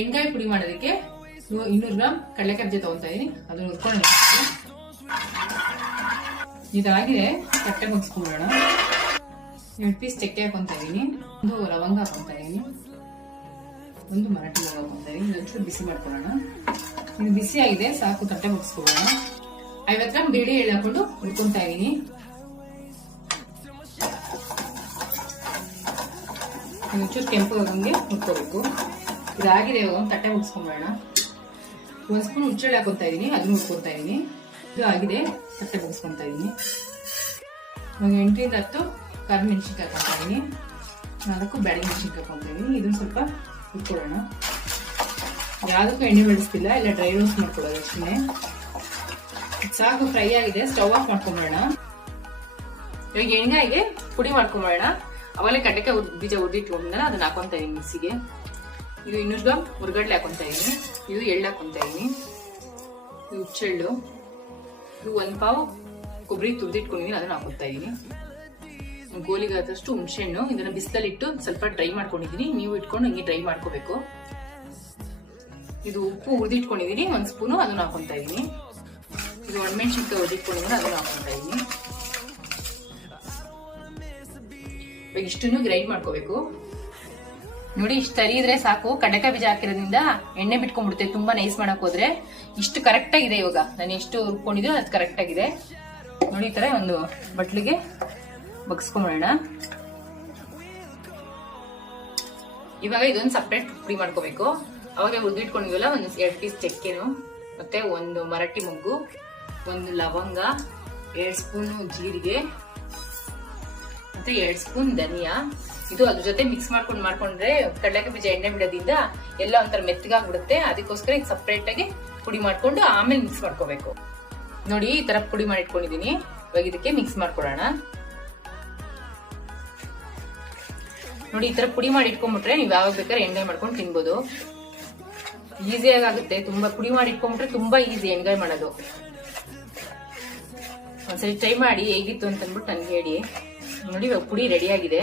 ಎಣ್ಗಾಯಿ ಪುಡಿ ಮಾಡೋದಕ್ಕೆ 200 ಗ್ರಾಮ್ ಕಡಲೆಕಾಯಿ ಬೀಜ ತಗೊಂತಾ ಇದೀನಿ. ಅದನ್ನ ಹುರ್ಕೊಂಡು ಇದಾಗಿದೆ. ಕಟ್ಟೆ ಮುಗಿಸ್ಕೊಂಡ್ಬಿಡೋಣ. 2 ಪೀಸ್ ಚಕ್ಕೆ ಹಾಕೊಂತ ಇದೀನಿ. 1 ಲವಂಗ ಹಾಕೊಂತ ಇದೀನಿ. 1 ಮರಾಠಿ ಲವಂಗ ಹಾಕೊಂತ ಇದೀನಿ. ಒಂಚೂರು ಬಿಸಿ ಮಾಡ್ಕೊಳ್ಳೋಣ. ಇದು ಬಿಸಿ ಆಗಿದೆ, ಸಾಕು. ತಟ್ಟೆ ಮುಗಿಸ್ಕೊಳ್ಳೋಣ. 50 ಗ್ರಾಮ್ ಬಿಳಿ ಎಳ್ಳು ಹಾಕೊಂಡು ಹುರ್ಕೊಂತ ಇದೀನಿ. ಒಂಚೂರು ಕೆಂಪು ಆಗಂಗೆ ಹುರ್ಕೋಬೇಕು. ಇದಾಗಿದೆ. ಇವಾಗ ಒಂದು ತಟ್ಟೆ ಮುಗಿಸ್ಕೊಂಡ್ಬೇಡ. 1 ಸ್ಪೂನ್ ಹುಚ್ಚೆಳ್ಳು ಹಾಕೊಂತ ಇದೀನಿ. ಅದನ್ನ ಹುರ್ಕೊಂತ ಇದೀನಿ. ಇದು ಆಗಿದೆ. ತಟ್ಟೆ ಮುಗಿಸ್ಕೊಂತ ಇದೀನಿ. 8 ರಿಂದ 10 ಕರಿಮೆಣಸಿನ್ಕಾಯಿ ಹಾಕೊಂತ ಇದೀನಿ. 4 ಬ್ಯಾಡಗಿ ಮೆಣಸಿನ್ಕಾಯಿ ಹಾಕೊಂತ ಇದೀನಿ. ಇದನ್ನ ಸ್ವಲ್ಪ ಹುರ್ಕೊಳ್ಳೋಣ. ಯಾವುದಕ್ಕೂ ಎಣ್ಣೆ ಬೆಳೆಸ್ತಿಲ್ಲ, ಇಲ್ಲ ಡ್ರೈ ರೋಸ್ಟ್ ಮಾಡ್ಕೊಳ್ಳೋದು ಅಷ್ಟೇ. ಸಾಕು, ಫ್ರೈ ಆಗಿದೆ. ಸ್ಟವ್ ಆಫ್ ಮಾಡ್ಕೊಂಬೇಡ. ಇವಾಗ ಎಣ್ಣೆಗೆ ಪುಡಿ ಮಾಡ್ಕೊಂಬೇಡ. ಅವಾಗಲೇ ಕಡಲೆಕಾಯಿ ಬೀಜ ಹುರಿದಿಟ್ಕೊಂಡ್ಮೇಲೆ ಅದನ್ನ ಹಾಕೊಂತ ಇದೀನಿ ಮಿಕ್ಸಿಗೆ. ಇದು 200 ಗ್ರಾಮ್ ಹುರ್ಗಡ್ಲೆ ಹಾಕೊಂತ ಇದೀನಿ. ಇದು ಎಳ್ಳು ಹಾಕೊಂತ ಇದೀನಿ. ಇದು ಹುಚ್ಚೆಳ್ಳು. ಇದು 1 ಪಾವು ಕೊಬ್ಬರಿ ತುರಿದಿಟ್ಕೊಂಡಿದೀನಿ. ಅದನ್ನ ಹಾಕೊಂತ ಇದೀನಿ. ಗೋಲಿಗಾದಷ್ಟು ಹುಣಸೆಹಣ್ಣು. ಇದನ್ನ ಬಿಸಿಲಲ್ಲಿಟ್ಟು ಸ್ವಲ್ಪ ಡ್ರೈ ಮಾಡ್ಕೊಂಡಿದೀನಿ. ನೀವು ಇಟ್ಕೊಂಡು ಹಿಂಗೆ ಡ್ರೈ ಮಾಡ್ಕೋಬೇಕು. ಇದು ಉಪ್ಪು ಹುರಿದಿಟ್ಕೊಂಡಿದೀನಿ 1 ಸ್ಪೂನು. ಅದನ್ನ ಹಾಕೊಂತ ಇದೀನಿ. ಇದು ಒಣಮೆಣಸಿನ್ಕಾಯಿ ಹುರಿದಿಟ್ಕೊಂಡಿದೀನಿ. ಅದನ್ನ ಹಾಕೊಂತ ಇದೀನಿ. ಇವಾಗ ಇಷ್ಟನ್ನು ಗ್ರೈಂಡ್ ಮಾಡ್ಕೋಬೇಕು. ನೋಡಿ, ಇಷ್ಟು ತರಿ ಇದ್ರೆ ಸಾಕು. ಕಡಲೆಕಾಯಿ ಬೀಜ ಹಾಕಿರೋದ್ರಿಂದ ಎಣ್ಣೆ ಬಿಟ್ಕೊಂಡ್ಬಿಡುತ್ತೆ. ತುಂಬಾ ನೈಸ್ ಮಾಡಕ್ ಹೋದ್ರೆ. ಇಷ್ಟು ಕರೆಕ್ಟ್ ಆಗಿದೆ. ಇವಾಗ ನಾನು ಎಷ್ಟು ಹುರ್ಕೊಂಡಿದ್ದೀನಿ ಅದು ಕರೆಕ್ಟ್ ಆಗಿದೆ. ನೋಡಿ, ಈ ತರ ಒಂದು ಬಟ್ಲಿಗೆ ಬಗ್ಸ್ಕೊಂಬಿಡೋಣ. ಇವಾಗ ಇದೊಂದು ಸಪ್ರೇಟ್ ಪುಡಿ ಮಾಡ್ಕೋಬೇಕು. ಅವಾಗ ಹುರಿದಿಟ್ಕೊಂಡಿದ್ವಲ್ಲ, 2 ಪೀಸ್ ಚಕ್ಕೆನು, ಮತ್ತೆ 1 ಮರಾಠಿ ಮೊಗ್ಗು, 1 ಲವಂಗ, 2 ಸ್ಪೂನ್ ಜೀರಿಗೆ, ಮತ್ತೆ 2 ಸ್ಪೂನ್ ಧನಿಯಾ. ಇದು ಅದ್ರ ಜೊತೆ ಮಿಕ್ಸ್ ಮಾಡ್ಕೊಂಡ್ರೆ ಕಡಲೆಕಾಯಿ ಬೀಜ ಎಣ್ಣೆ ಬಿಡೋದ್ರಿಂದ ಎಲ್ಲ ಒಂಥರ ಮೆತ್ತಗಾಗ್ಬಿಡುತ್ತೆ. ಅದಕ್ಕೋಸ್ಕರ ಈಗ ಸಪ್ರೇಟ್ ಆಗಿ ಪುಡಿ ಮಾಡ್ಕೊಂಡು ಆಮೇಲೆ ಮಿಕ್ಸ್ ಮಾಡ್ಕೋಬೇಕು. ನೋಡಿ, ಈ ತರ ಪುಡಿ ಮಾಡಿ ಇಟ್ಕೊಂಡಿದೀನಿ. ಇವಾಗ ಇದಕ್ಕೆ ಮಿಕ್ಸ್ ಮಾಡ್ಕೊಳ್ಳೋಣ. ನೋಡಿ, ಈ ತರ ಪುಡಿ ಮಾಡಿ ಇಟ್ಕೊಂಡ್ಬಿಟ್ರೆ ನೀವು ಯಾವಾಗ ಬೇಕಾದ್ರೆ ಎಣ್ಣೆ ಮಾಡ್ಕೊಂಡು ತಿನ್ಬೋದು. ಈಸಿಯಾಗಿ ಆಗುತ್ತೆ. ತುಂಬಾ ಪುಡಿ ಮಾಡಿ ಇಟ್ಕೊಂಡ್ಬಿಟ್ರೆ ತುಂಬಾ ಈಸಿ ಎಣ್ಗಾಯಿ ಮಾಡೋದು. ಒಂದ್ಸರಿ ಟ್ರೈ ಮಾಡಿ ಹೇಗಿತ್ತು ಅಂತ ಅಂದ್ಬಿಟ್ಟು ನನ್ಗೆ ಹೇಳಿ. ನೋಡಿ, ಇವಾಗ ಪುಡಿ ರೆಡಿ ಆಗಿದೆ.